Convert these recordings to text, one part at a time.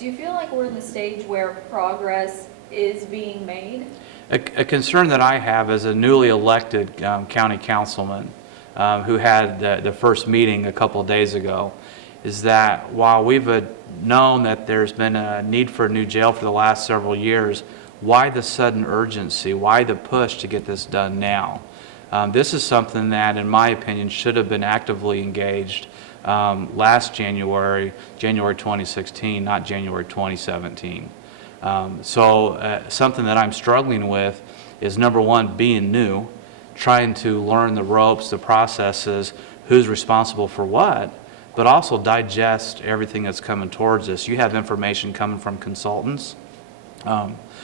Do you feel like we're in the stage where progress is being made? A concern that I have as a newly elected county councilman who had the first meeting a couple of days ago is that while we've known that there's been a need for a new jail for the last several years, why the sudden urgency? Why the push to get this done now? This is something that, in my opinion, should have been actively engaged last January 2016, not January 2017. Something that I'm struggling with is, number one, being new, trying to learn the ropes, the processes, who's responsible for what, but also digest everything that's coming towards us. You have information coming from consultants,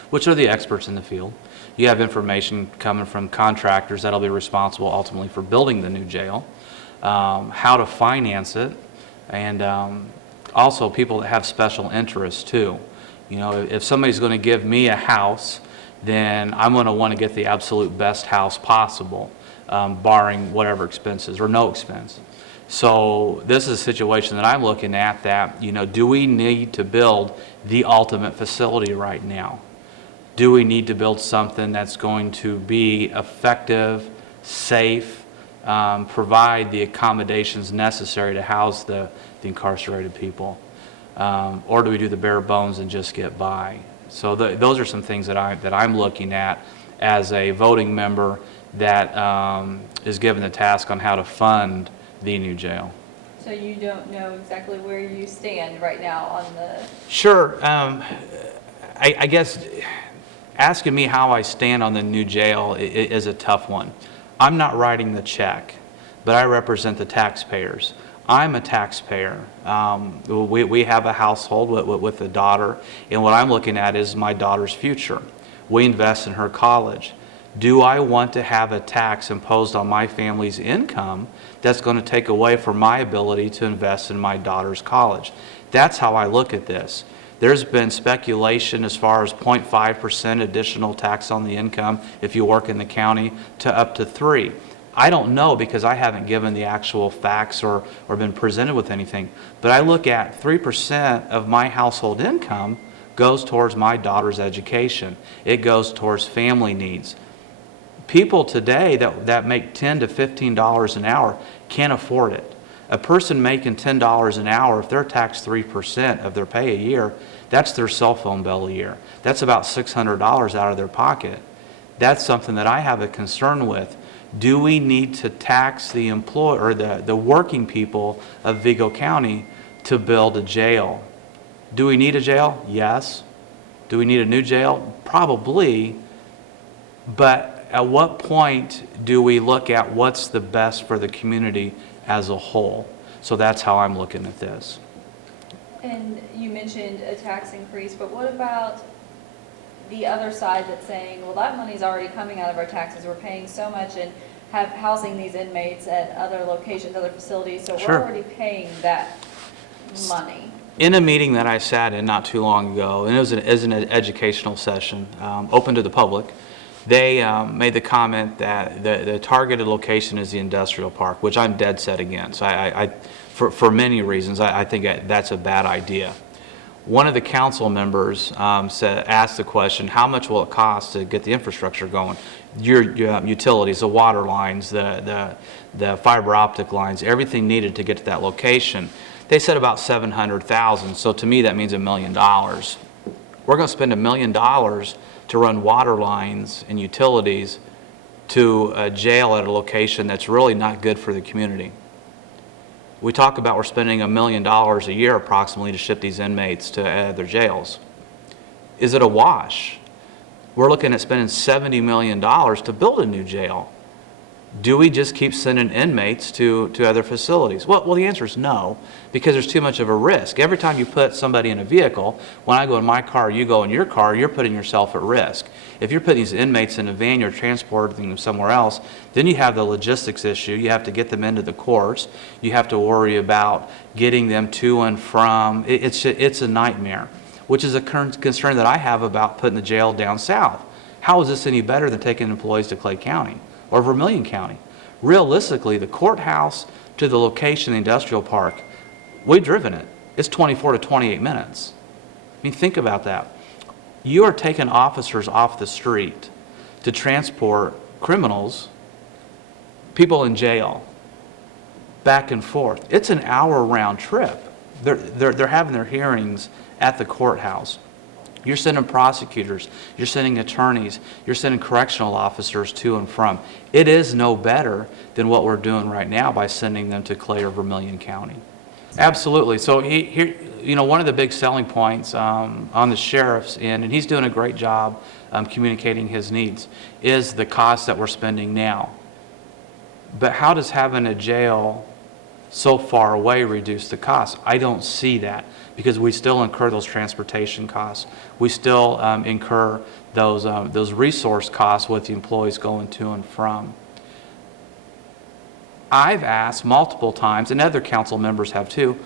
which are the experts in the field. You have information coming from contractors that'll be responsible ultimately for building the new jail, how to finance it, and also people that have special interests too. You know, if somebody's going to give me a house, then I'm going to want to get the absolute best house possible, barring whatever expenses or no expense. So this is a situation that I'm looking at that, you know, do we need to build the ultimate facility right now? Do we need to build something that's going to be effective, safe, provide the accommodations necessary to house the incarcerated people? Or do we do the bare bones and just get by? So those are some things that I'm looking at as a voting member that is given the task on how to fund the new jail. So you don't know exactly where you stand right now on the... Sure. I guess asking me how I stand on the new jail is a tough one. I'm not writing the check, but I represent the taxpayers. I'm a taxpayer. We have a household with a daughter, and what I'm looking at is my daughter's future. We invest in her college. Do I want to have a tax imposed on my family's income that's going to take away from my ability to invest in my daughter's college? That's how I look at this. There's been speculation as far as 0.5% additional tax on the income if you work in the county to up to 3%. I don't know because I haven't given the actual facts or been presented with anything. But I look at 3% of my household income goes towards my daughter's education. It goes towards family needs. People today that make $10 to $15 an hour can't afford it. A person making $10 an hour, if they're taxed 3% of their pay a year, that's their cell phone bill a year. That's about $600 out of their pocket. That's something that I have a concern with. Do we need to tax the employee or the working people of Vigo County to build a jail? Do we need a jail? Yes. Do we need a new jail? Probably. But at what point do we look at what's the best for the community as a whole? So that's how I'm looking at this. And you mentioned a tax increase, but what about the other side that's saying, well, that money's already coming out of our taxes. We're paying so much and housing these inmates at other locations, other facilities, so Sure. we're already paying that money. In a meeting that I sat in not too long ago, and it was an educational session, open to the public, they made the comment that the targeted location is the industrial park, which I'm dead set against. For many reasons, I think that's a bad idea. One of the council members asked the question, how much will it cost to get the infrastructure going? Your utilities, the water lines, the fiber optic lines, everything needed to get to that location. They said about $700,000, so to me that means $1 million. We're going to spend $1 million to run water lines and utilities to a jail at a location that's really not good for the community. We talk about we're spending $1 million a year approximately to ship these inmates to other jails. Is it a wash? We're looking at spending $70 million to build a new jail. Do we just keep sending inmates to other facilities? Well, the answer is no, because there's too much of a risk. Every time you put somebody in a vehicle, when I go in my car, you go in your car, you're putting yourself at risk. If you're putting these inmates in a van, you're transporting them somewhere else, then you have the logistics issue. You have to get them into the courts. You have to worry about getting them to and from. It's a nightmare, which is a concern that I have about putting the jail down south. How is this any better than taking employees to Clay County or Vermilion County? Realistically, the courthouse to the location, the industrial park, we've driven it. It's 24 to 28 minutes. I mean, think about that. You are taking officers off the street to transport criminals, people in jail, back and forth. It's an hour round trip. They're having their hearings at the courthouse. You're sending prosecutors, you're sending attorneys, you're sending correctional officers to and from. It is no better than what we're doing right now by sending them to Clay or Vermilion County. Absolutely. So here, one of the big selling points on the sheriff's end, and he's doing a great job communicating his needs, is the cost that we're spending now. But how does having a jail so far away reduce the cost? I don't see that, because we still incur those transportation costs. We still incur those resource costs with the employees going to and from. I've asked multiple times, and other council members have too,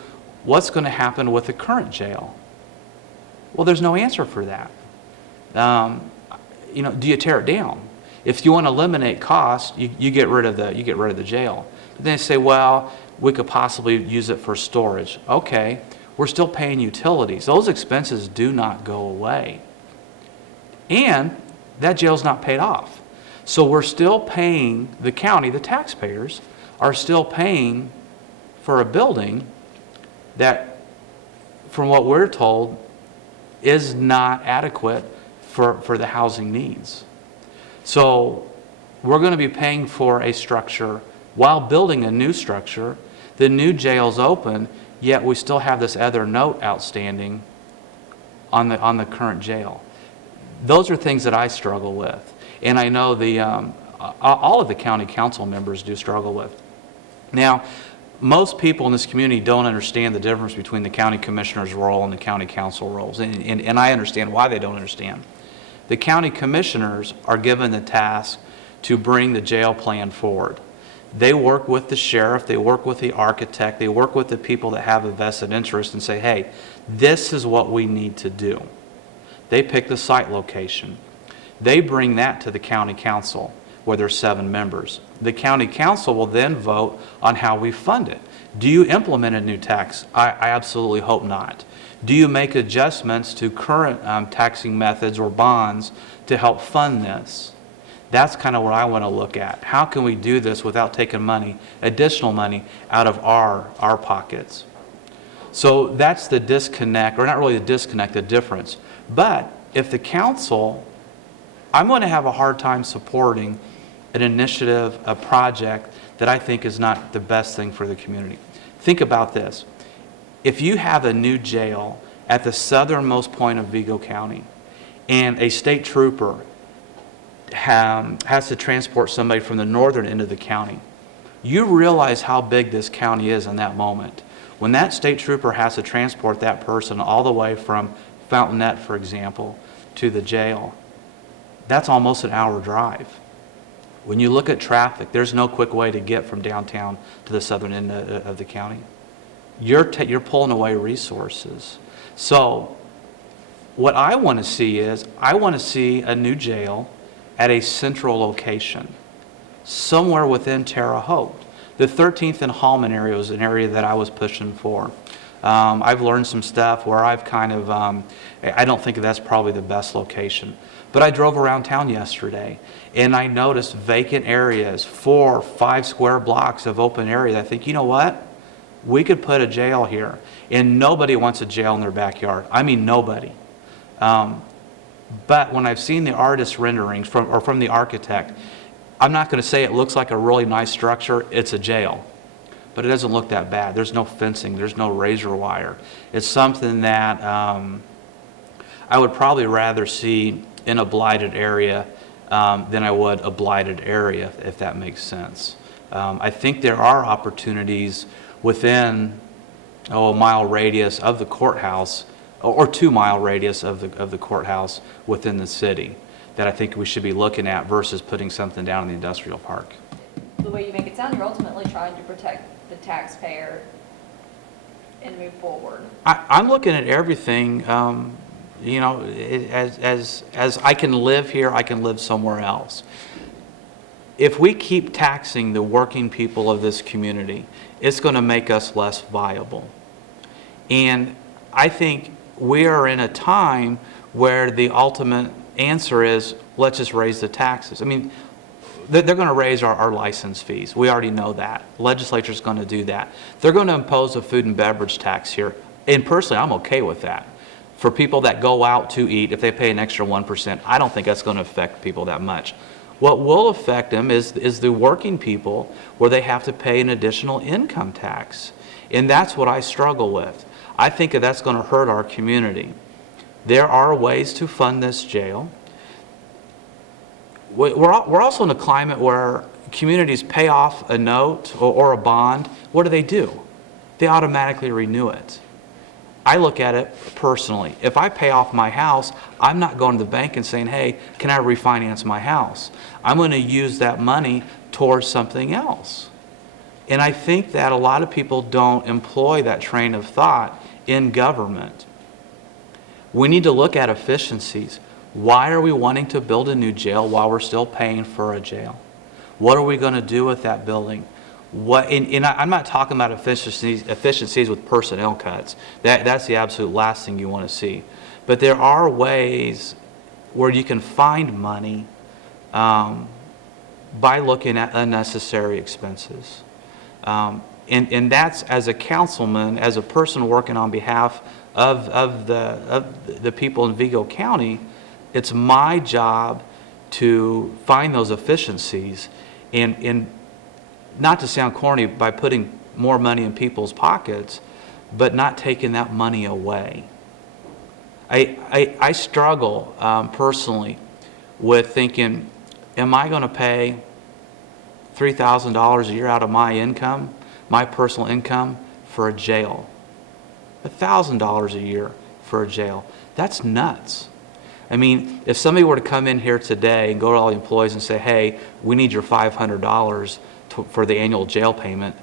what's going to happen with the current jail? Well, there's no answer for that. Do you tear it down? If you want to eliminate costs, you get rid of the jail. But then they say, well, we could possibly use it for storage. Okay, we're still paying utilities. Those expenses do not go away. And that jail's not paid off. So we're still paying, the county, the taxpayers, are still paying for a building that, from what we're told, is not adequate for the housing needs. So we're going to be paying for a structure while building a new structure. The new jail's open, yet we still have this other note outstanding on the current jail. Those are things that I struggle with, and I know all of the county council members do struggle with. Now, most people in this community don't understand the difference between the county commissioner's role and the county council roles, and I understand why they don't understand. The county commissioners are given the task to bring the jail plan forward. They work with the sheriff, they work with the architect, they work with the people that have a vested interest and say, hey, this is what we need to do. They pick the site location. They bring that to the county council, where there's 7 members. The county council will then vote on how we fund it. Do you implement a new tax? I absolutely hope not. Do you make adjustments to current taxing methods or bonds to help fund this? That's kind of what I want to look at. How can we do this without taking money, additional money, out of our pockets? So that's the disconnect, or not really the disconnect, the difference. But if the council, I'm going to have a hard time supporting an initiative, a project that I think is not the best thing for the community. Think about this. If you have a new jail at the southernmost point of Vigo County, and a state trooper has to transport somebody from the northern end of the county, you realize how big this county is in that moment. When that state trooper has to transport that person all the way from Fountainette, for example, to the jail, that's almost an hour drive. When you look at traffic, there's no quick way to get from downtown to the southern end of the county. You're pulling away resources. So what I want to see is, I want to see a new jail at a central location, somewhere within Terre Haute. The 13th and Hallman area was an area that I was pushing for. I've learned some stuff where I've kind of, I don't think that's probably the best location. But I drove around town yesterday, and I noticed vacant areas, 4 or 5 square blocks of open area. I think, you know what? We could put a jail here. And nobody wants a jail in their backyard. I mean, nobody. But when I've seen the artist renderings from the architect, I'm not going to say it looks like a really nice structure. It's a jail. But it doesn't look that bad. There's no fencing. There's no razor wire. It's something that I would probably rather see in a blighted area than I would a blighted area, if that makes sense. I think there are opportunities within a mile radius of the courthouse, or 2 mile radius of the courthouse within the city, that I think we should be looking at versus putting something down in the industrial park. The way you make it sound, you're ultimately trying to protect the taxpayer and move forward. I'm looking at everything, as I can live here, I can live somewhere else. If we keep taxing the working people of this community, it's going to make us less viable. And I think we are in a time where the ultimate answer is, let's just raise the taxes. I mean, they're going to raise our license fees. We already know that. Legislature's going to do that. They're going to impose a food and beverage tax here. And personally, I'm okay with that. For people that go out to eat, if they pay an extra 1%, I don't think that's going to affect people that much. What will affect them is the working people, where they have to pay an additional income tax. And that's what I struggle with. I think that that's going to hurt our community. There are ways to fund this jail. We're also in a climate where communities pay off a note or a bond. What do? They automatically renew it. I look at it personally. If I pay off my house, I'm not going to the bank and saying, hey, can I refinance my house? I'm going to use that money towards something else. And I think that a lot of people don't employ that train of thought in government. We need to look at efficiencies. Why are we wanting to build a new jail while we're still paying for a jail? What are we going to do with that building? And I'm not talking about efficiencies with personnel cuts. That's the absolute last thing you want to see. But there are ways where you can find money by looking at unnecessary expenses. And that's, as a councilman, as a person working on behalf of the people in Vigo County, it's my job to find those efficiencies and not to sound corny, by putting more money in people's pockets, but not taking that money away. I struggle personally with thinking, am I going to pay $3,000 a year out of my income, my personal income, for a jail? $1,000 a year for a jail. That's nuts. I mean, if somebody were to come in here today and go to all the employees and say, hey, we need your $500 for the annual jail payment,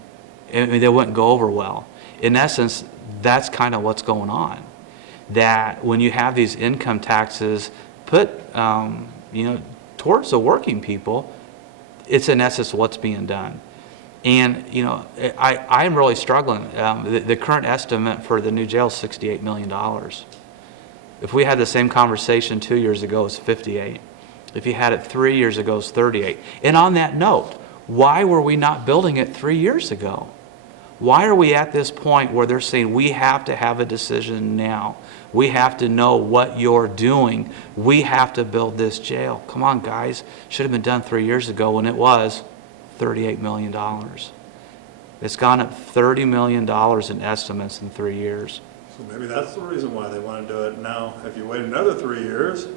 I mean, they wouldn't go over well. In essence, that's kind of what's going on. That when you have these income taxes put, towards the working people, it's in essence what's being done. And, I am really struggling. The current estimate for the new jail is $68 million. If we had the same conversation 2 years ago, it's 58. If you had it 3 years ago, it's 38. And on that note, why were we not building it 3 years ago? Why are we at this point where they're saying we have to have a decision now? We have to know what you're doing. We have to build this jail. Come on, guys. Should have been done 3 years ago when it was $38 million. It's gone up $30 million in estimates in 3 years. So maybe that's the reason why they want to do it now. If you wait another 3 years,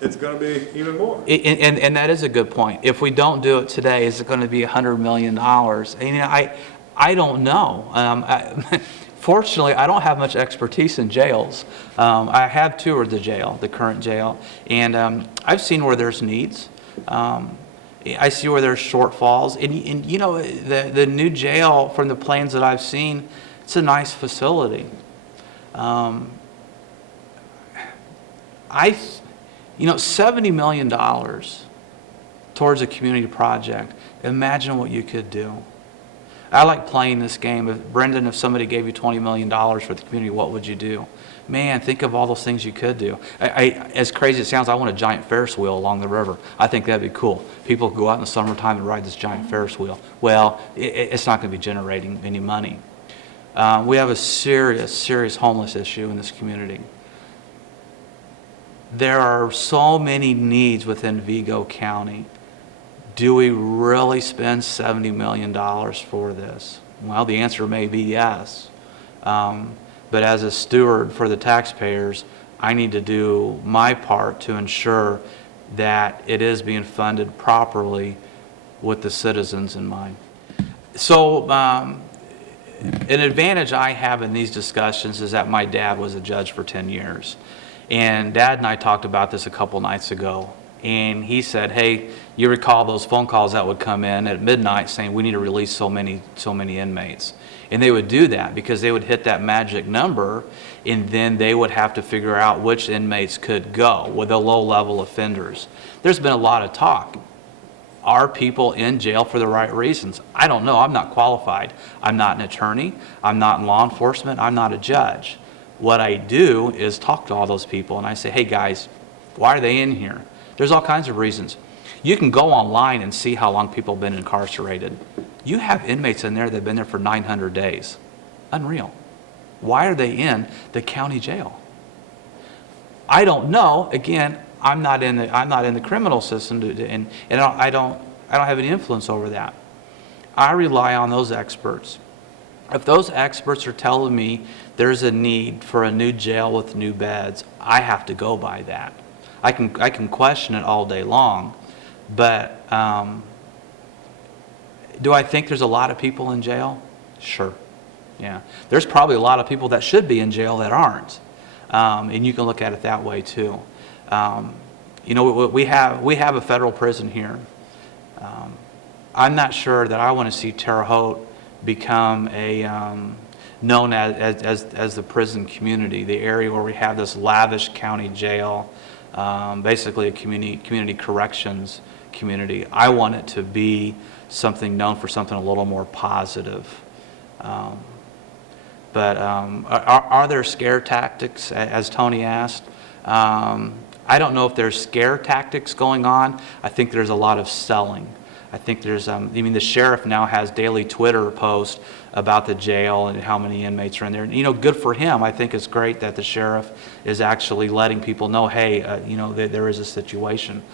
it's going to be even more. And that is a good point. If we don't do it today, is it going to be $100 million? I don't know. Fortunately, I don't have much expertise in jails. I have toured the jail, the current jail, and I've seen where there's needs. I see where there's shortfalls. And the new jail, from the plans that I've seen, it's a nice facility. $70 million towards a community project. Imagine what you could do. I like playing this game. If somebody gave you $20 million for the community, what would you do? Man, think of all those things you could do. As crazy as it sounds, I want a giant Ferris wheel along the river. I think that'd be cool. People go out in the summertime and ride this giant Ferris wheel. Well, it's not going to be generating any money. We have a serious homeless issue in this community. There are so many needs within Vigo County. Do we really spend $70 million for this? Well, the answer may be yes. But as a steward for the taxpayers, I need to do my part to ensure that it is being funded properly with the citizens in mind. So an advantage I have in these discussions is that my dad was a judge for 10 years. And Dad and I talked about this a couple nights ago. And he said, hey, you recall those phone calls that would come in at midnight saying we need to release so many inmates. And they would do that because they would hit that magic number, and then they would have to figure out which inmates could go with the low-level offenders. There's been a lot of talk. Are people in jail for the right reasons? I don't know. I'm not qualified. I'm not an attorney. I'm not in law enforcement. I'm not a judge. What I do is talk to all those people and I say, hey guys, why are they in here? There's all kinds of reasons. You can go online and see how long people have been incarcerated. You have inmates in there that have been there for 900 days. Unreal. Why are they in the county jail? I don't know. Again, I'm not in the criminal system, and I don't have any influence over that. I rely on those experts. If those experts are telling me there's a need for a new jail with new beds, I have to go by that. I can question it all day long, but do I think there's a lot of people in jail? Sure. Yeah. There's probably a lot of people that should be in jail that aren't. And you can look at it that way too. You know, we have a federal prison here. I'm not sure that I want to see Terre Haute become known as the prison community, the area where we have this lavish county jail, basically a community corrections community. I want it to be something known for something a little more positive. But are there scare tactics, as Tony asked? I don't know if there's scare tactics going on. I think there's a lot of selling. I think there's, I mean, the sheriff now has daily Twitter posts about the jail and how many inmates are in there. And, you know, good for him. I think it's great that the sheriff is actually letting people know, hey, you know, there is a situation.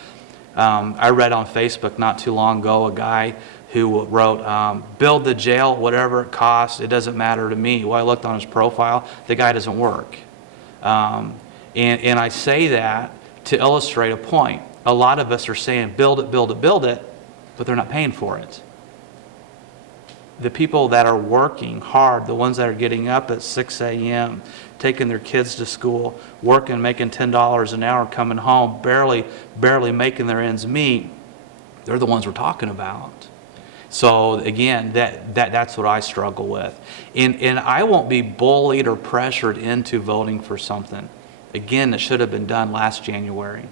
I read on Facebook not too long ago a guy who wrote, build the jail, whatever it costs, it doesn't matter to me. Well, I looked on his profile, the guy doesn't work. And I say that to illustrate a point. A lot of us are saying, build it, build it, build it, but they're not paying for it. The people that are working hard, the ones that are getting up at 6 a.m., taking their kids to school, working, making $10 an hour, coming home, barely making their ends meet, they're the ones we're talking about. So again, that's what I struggle with. And I won't be bullied or pressured into voting for something. Again, it should have been done last January.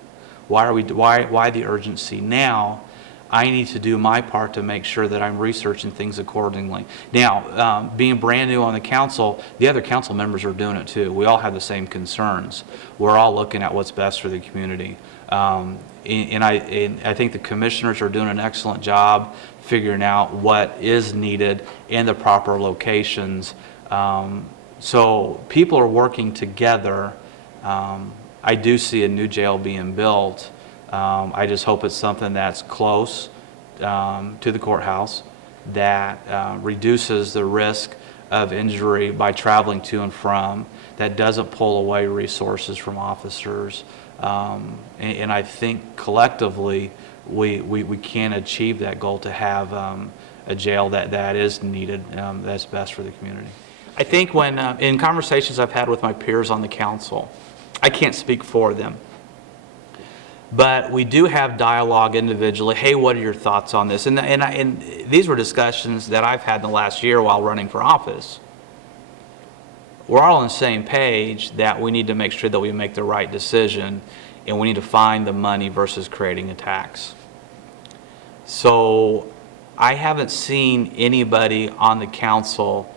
Why the urgency now? I need to do my part to make sure that I'm researching things accordingly. Now, being brand new on the council, the other council members are doing it too. We all have the same concerns. We're all looking at what's best for the community. And I think the commissioners are doing an excellent job figuring out what is needed in the proper locations. So people are working together. I do see a new jail being built. I just hope it's something that's close to the courthouse, that reduces the risk of injury by traveling to and from, that doesn't pull away resources from officers. And I think collectively we can achieve that goal to have a jail that is needed, that's best for the community. I think when in conversations I've had with my peers on the council, I can't speak for them, but we do have dialogue individually. Hey, what are your thoughts on this? And these were discussions that I've had in the last year while running for office. We're all on the same page that we need to make sure that we make the right decision, and we need to find the money versus creating a tax. So I haven't seen anybody on the council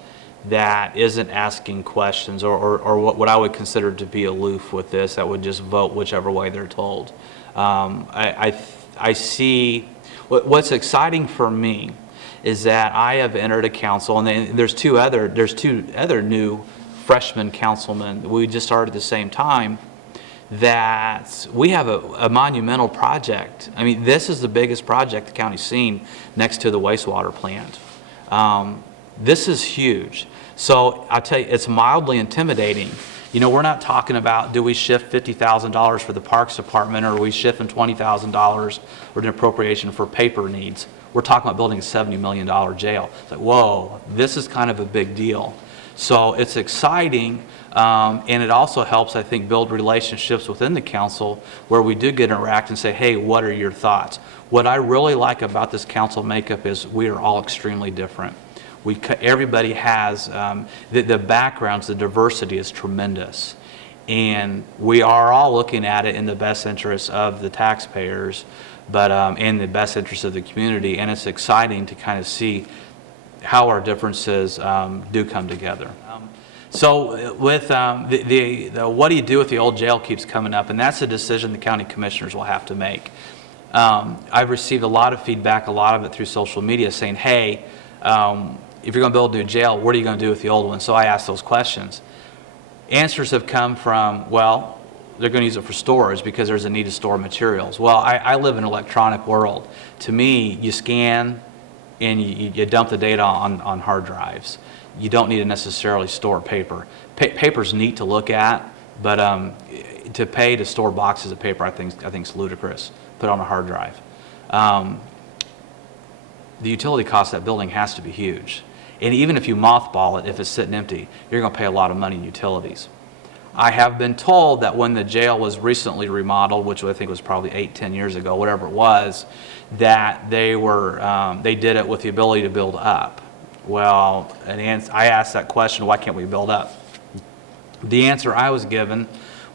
that isn't asking questions or what I would consider to be aloof with this, that would just vote whichever way they're told. I see, what's exciting for me is that I have entered a council, and there's two other new freshman councilmen. We just started at the same time, that we have a monumental project. I mean, this is the biggest project the county's seen next to the wastewater plant. This is huge. So I'll tell you, it's mildly intimidating. You know, we're not talking about, do we shift $50,000 for the Parks Department, or are we shifting $20,000 or an appropriation for paper needs? We're talking about building a $70 million jail. It's like, whoa, this is kind of a big deal. So it's exciting, and it also helps, I think, build relationships within the council where we do get interact and say, hey, what are your thoughts? What I really like about this council makeup is we are all extremely different. Everybody has, the backgrounds, the diversity is tremendous. And we are all looking at it in the best interest of the taxpayers, but in the best interest of the community. And it's exciting to kind of see how our differences do come together. So with the what do you do with the old jail keeps coming up, and that's a decision the county commissioners will have to make. I've received a lot of feedback, a lot of it through social media, saying, hey, if you're going to build a new jail, what are you going to do with the old one? So I asked those questions. Answers have come from, well, they're going to use it for storage because there's a need to store materials. Well, I live in an electronic world. To me, you scan and you dump the data on hard drives. You don't need to necessarily store paper. Paper's neat to look at, but to pay to store boxes of paper, I think is ludicrous. Put it on a hard drive. The utility cost of that building has to be huge. And even if you mothball it, if it's sitting empty, you're going to pay a lot of money in utilities. I have been told that when the jail was recently remodeled, which I think was probably 8-10 years ago, whatever it was, that they did it with the ability to build up. Well, I asked that question, why can't we build up? The answer I was given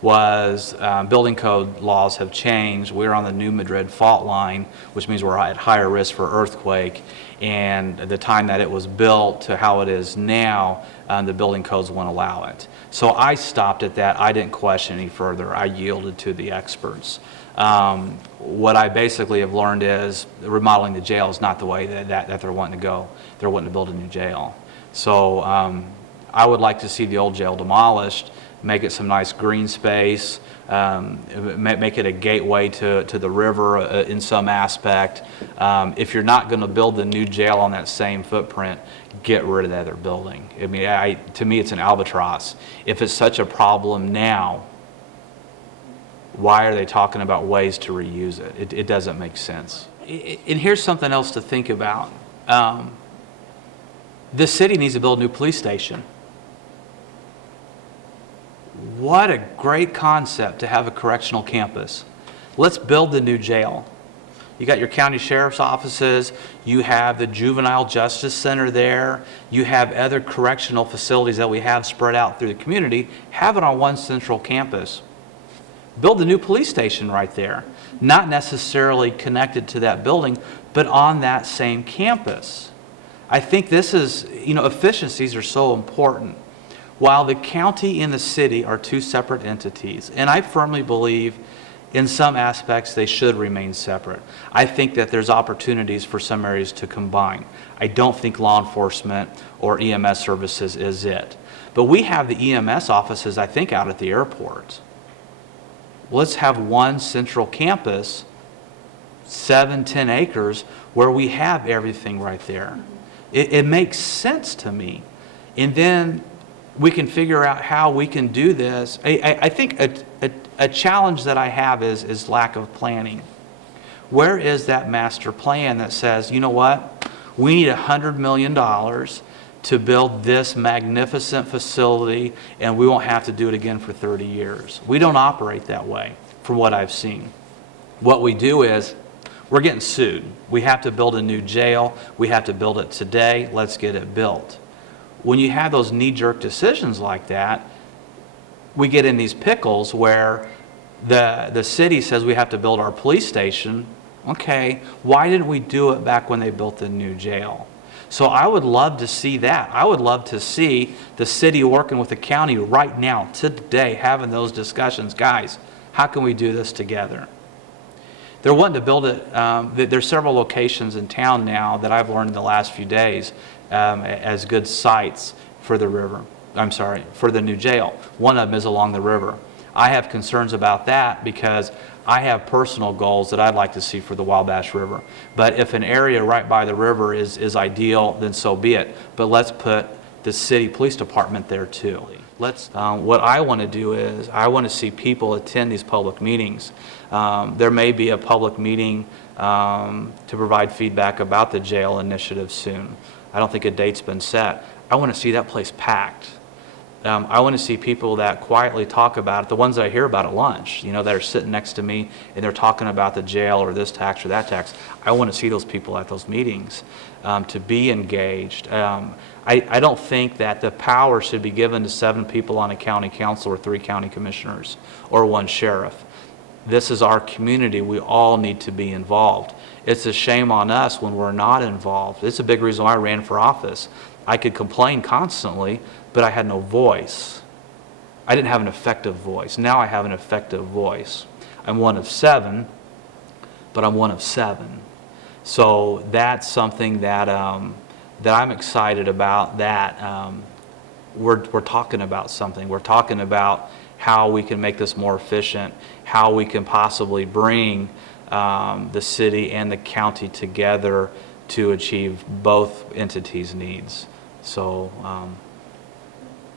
was building code laws have changed. We're on the New Madrid fault line, which means we're at higher risk for earthquake. And the time that it was built to how it is now, the building codes won't allow it. So I stopped at that. I didn't question any further. I yielded to the experts. What I basically have learned is remodeling the jail is not the way that they're wanting to go. They're wanting to build a new jail. So I would like to see the old jail demolished, make it some nice green space, make it a gateway to the river in some aspect. If you're not going to build the new jail on that same footprint, get rid of that other building. I mean, to me, it's an albatross. If it's such a problem now, why are they talking about ways to reuse it? It doesn't make sense. And here's something else to think about. The city needs to build a new police station. What a great concept to have a correctional campus. Let's build the new jail. You got your county sheriff's offices, you have the juvenile justice center there, you have other correctional facilities that we have spread out through the community. Have it on one central campus. Build a new police station right there. Not necessarily connected to that building, but on that same campus. I think this is, efficiencies are so important. While the county and the city are two separate entities, and I firmly believe in some aspects they should remain separate. I think that there's opportunities for some areas to combine. I don't think law enforcement or EMS services is it. But we have the EMS offices, I think, out at the airport. Let's have one central campus, 7-10 acres, where we have everything right there. It makes sense to me. And then we can figure out how we can do this. I think a challenge that I have is lack of planning. Where is that master plan that says, you know what, we need $100 million to build this magnificent facility and we won't have to do it again for 30 years. We don't operate that way from what I've seen. What we do is we're getting sued. We have to build a new jail. We have to build it today. Let's get it built. When you have those knee-jerk decisions like that, we get in these pickles where the city says we have to build our police station. Okay, why didn't we do it back when they built the new jail? So I would love to see that. I would love to see the city working with the county right now, today, having those discussions. Guys, how can we do this together? They're wanting to build it. There's several locations in town now that I've learned in the last few days as good sites for the river. For the new jail. One of them is along the river. I have concerns about that because I have personal goals that I'd like to see for the Wabash River. But if an area right by the river is ideal, then so be it. But let's put the city police department there too. What I want to do is I want to see people attend these public meetings. There may be a public meeting to provide feedback about the jail initiative soon. I don't think a date's been set. I want to see that place packed. I want to see people that quietly talk about it, the ones that I hear about at lunch, that are sitting next to me and they're talking about the jail or this tax or that tax. I want to see those people at those meetings to be engaged. I don't think that the power should be given to 7 people on a county council or 3 county commissioners or 1 sheriff. This is our community. We all need to be involved. It's a shame on us when we're not involved. It's a big reason why I ran for office. I could complain constantly, but I had no voice. I didn't have an effective voice. Now I have an effective voice. I'm one of 7, but I'm one of 7. So that's something that that I'm excited about. That we're talking about something. We're talking about how we can make this more efficient, how we can possibly bring the city and the county together to achieve both entities' needs. So